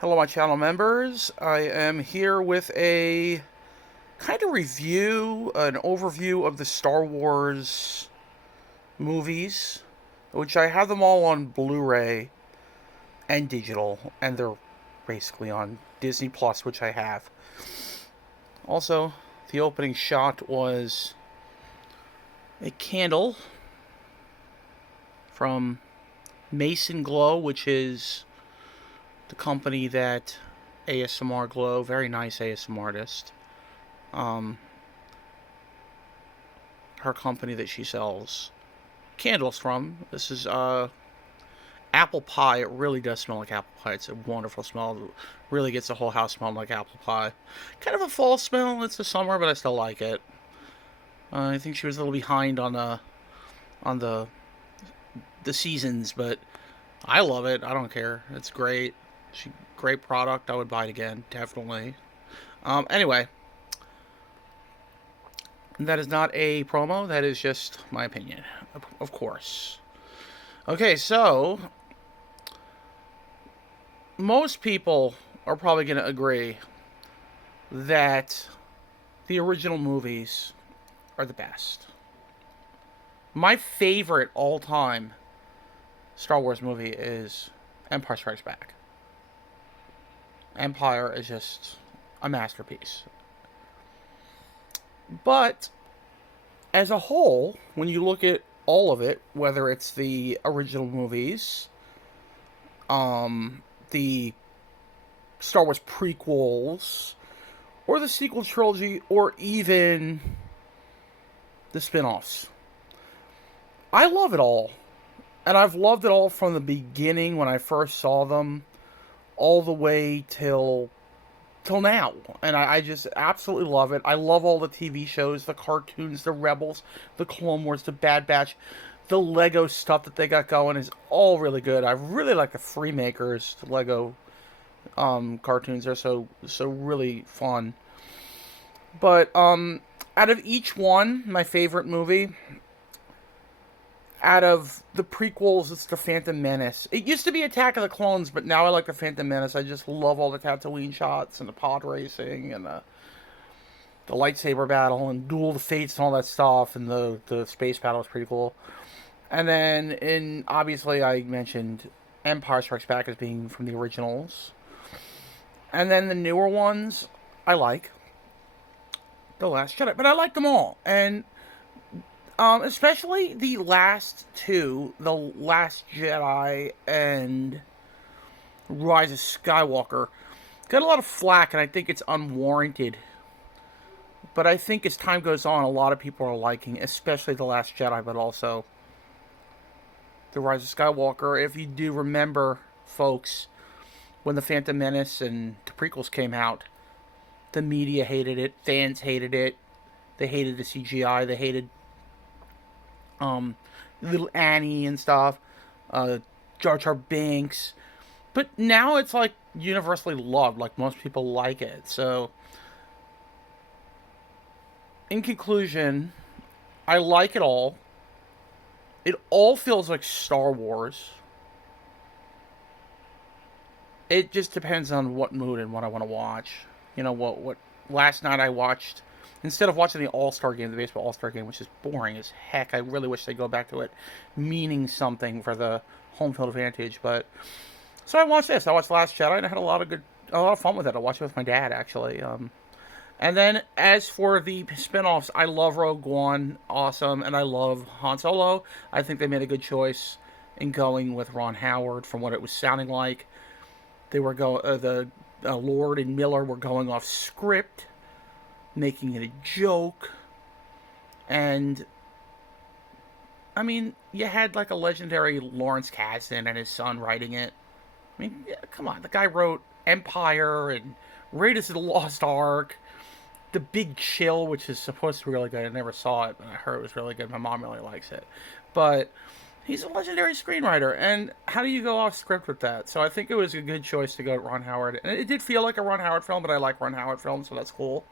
Hello, my channel members. I am here with a kind of review, an overview of the Star Wars movies, which I have them all on Blu-ray and digital, and they're basically on Disney Plus, which I have. Also, the opening shot was a candle from Mason Glow, which is the company that ASMR Glow, very nice ASMR artist, um, her company that she sells candles from. This is apple pie. It really does smell like apple pie. It's a wonderful smell. It really gets the whole house smelling like apple pie. Kind of a fall smell. It's the summer, but I still like it. I think she was a little behind on the seasons, but I love it. I don't care. It's great. Great product. I would buy it again, definitely. Anyway, that is not a promo. That is just my opinion, of course. Okay, so most people are probably going to agree that the original movies are the best. My favorite all-time Star Wars movie is Empire Strikes Back. Empire is just a masterpiece. But as a whole, when you look at all of it, whether it's the original movies, the Star Wars prequels, or the sequel trilogy, or even the spin-offs, I love it all. And I've loved it all from the beginning when I first saw them, all the way till now. And I just absolutely love it. I love all the TV shows, the cartoons, the Rebels, the Clone Wars, the Bad Batch. The Lego stuff that they got going is all really good. I really like the Freemakers, the Lego cartoons. They're so really fun. But out of each one, my favorite movie, out of the prequels, it's the Phantom Menace. It used to be Attack of the Clones, but now I like the Phantom Menace. I just love all the Tatooine shots and the pod racing and the lightsaber battle and Duel of the Fates and all that stuff, and the space battle is pretty cool. And then, obviously, I mentioned Empire Strikes Back as being from the originals. And then the newer ones, I like. The Last Jedi, but I like them all. And especially the last two, The Last Jedi and Rise of Skywalker, got a lot of flack, and I think it's unwarranted. But I think as time goes on, a lot of people are liking, especially The Last Jedi, but also The Rise of Skywalker. If you do remember, folks, when The Phantom Menace and the prequels came out, the media hated it, fans hated it, they hated the CGI, they hated little Annie and stuff, Jar Jar Binks. But now it's like universally loved, like most people like it. So, in conclusion, I like it all. It all feels like Star Wars. It just depends on what mood and what I want to watch. You know what last night I watched, instead of watching the All-Star game, the baseball All-Star game, which is boring as heck. I really wish they'd go back to it meaning something for the home field advantage, but so I watched this. I watched Last Jedi and I had a lot of fun with it. I watched it with my dad actually. And then as for the spin-offs, I love Rogue One, awesome, and I love Han Solo. I think they made a good choice in going with Ron Howard from what it was sounding like. They were the Lord and Miller were going off script, making it a joke, and I mean, you had like a legendary Lawrence Kasdan and his son writing it. I mean, yeah, come on, the guy wrote Empire and Raiders of the Lost Ark, The Big Chill, which is supposed to be really good. I never saw it, but I heard it was really good. My mom really likes it, but he's a legendary screenwriter, and how do you go off script with that? So I think it was a good choice to go with Ron Howard. And it did feel like a Ron Howard film, but I like Ron Howard films, so that's cool.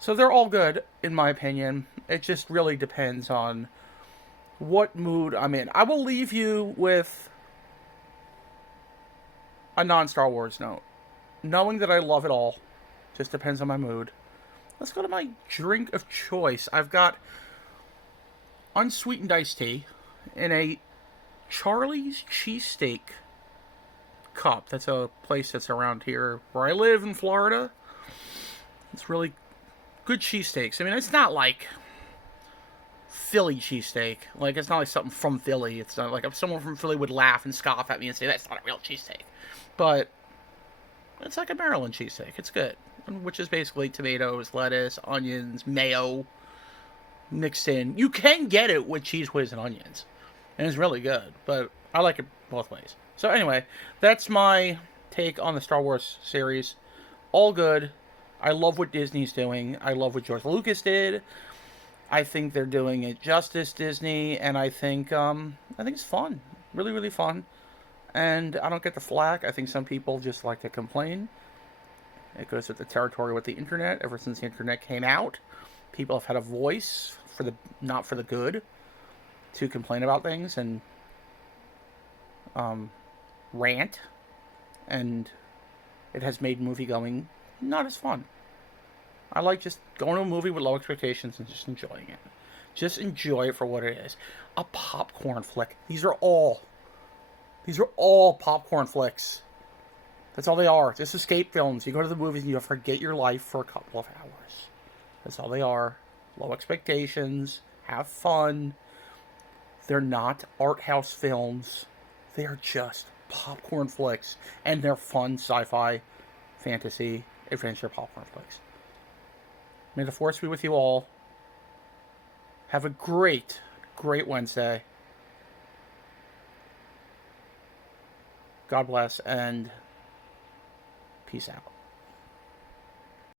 So they're all good, in my opinion. It just really depends on what mood I'm in. I will leave you with a non-Star Wars note. knowing that I love it all. Just depends on my mood. Let's go to my drink of choice. I've got unsweetened iced tea in a Charlie's Cheesesteak cup. That's a place that's around here where I live in Florida. It's really good cheesesteaks. I mean, it's not like Philly cheesesteak. Like, it's not like something from Philly. It's not like if someone from Philly would laugh and scoff at me and say, that's not a real cheesesteak. But it's like a Maryland cheesesteak. It's good. Which is basically tomatoes, lettuce, onions, mayo mixed in. You can get it with Cheez Whiz and onions. And it's really good. But I like it both ways. So anyway, that's my take on the Star Wars series. All good. I love what Disney's doing. I love what George Lucas did. I think they're doing it justice, Disney, and I think it's fun. Really, really fun. And I don't get the flack. I think some people just like to complain. It goes with the territory with the internet. Ever since the internet came out, people have had a voice for the not for the good to complain about things and rant, and it has made movie going not as fun. I like just going to a movie with low expectations and just enjoying it. Just enjoy it for what it is. A popcorn flick. These are all popcorn flicks. That's all they are. Just escape films. You go to the movies and you forget your life for a couple of hours. That's all they are. Low expectations. Have fun. They're not art house films. They're just popcorn flicks. And they're fun sci-fi, fantasy, adventure popcorn flicks. May the Force be with you all. Have a great, great Wednesday. God bless and peace out.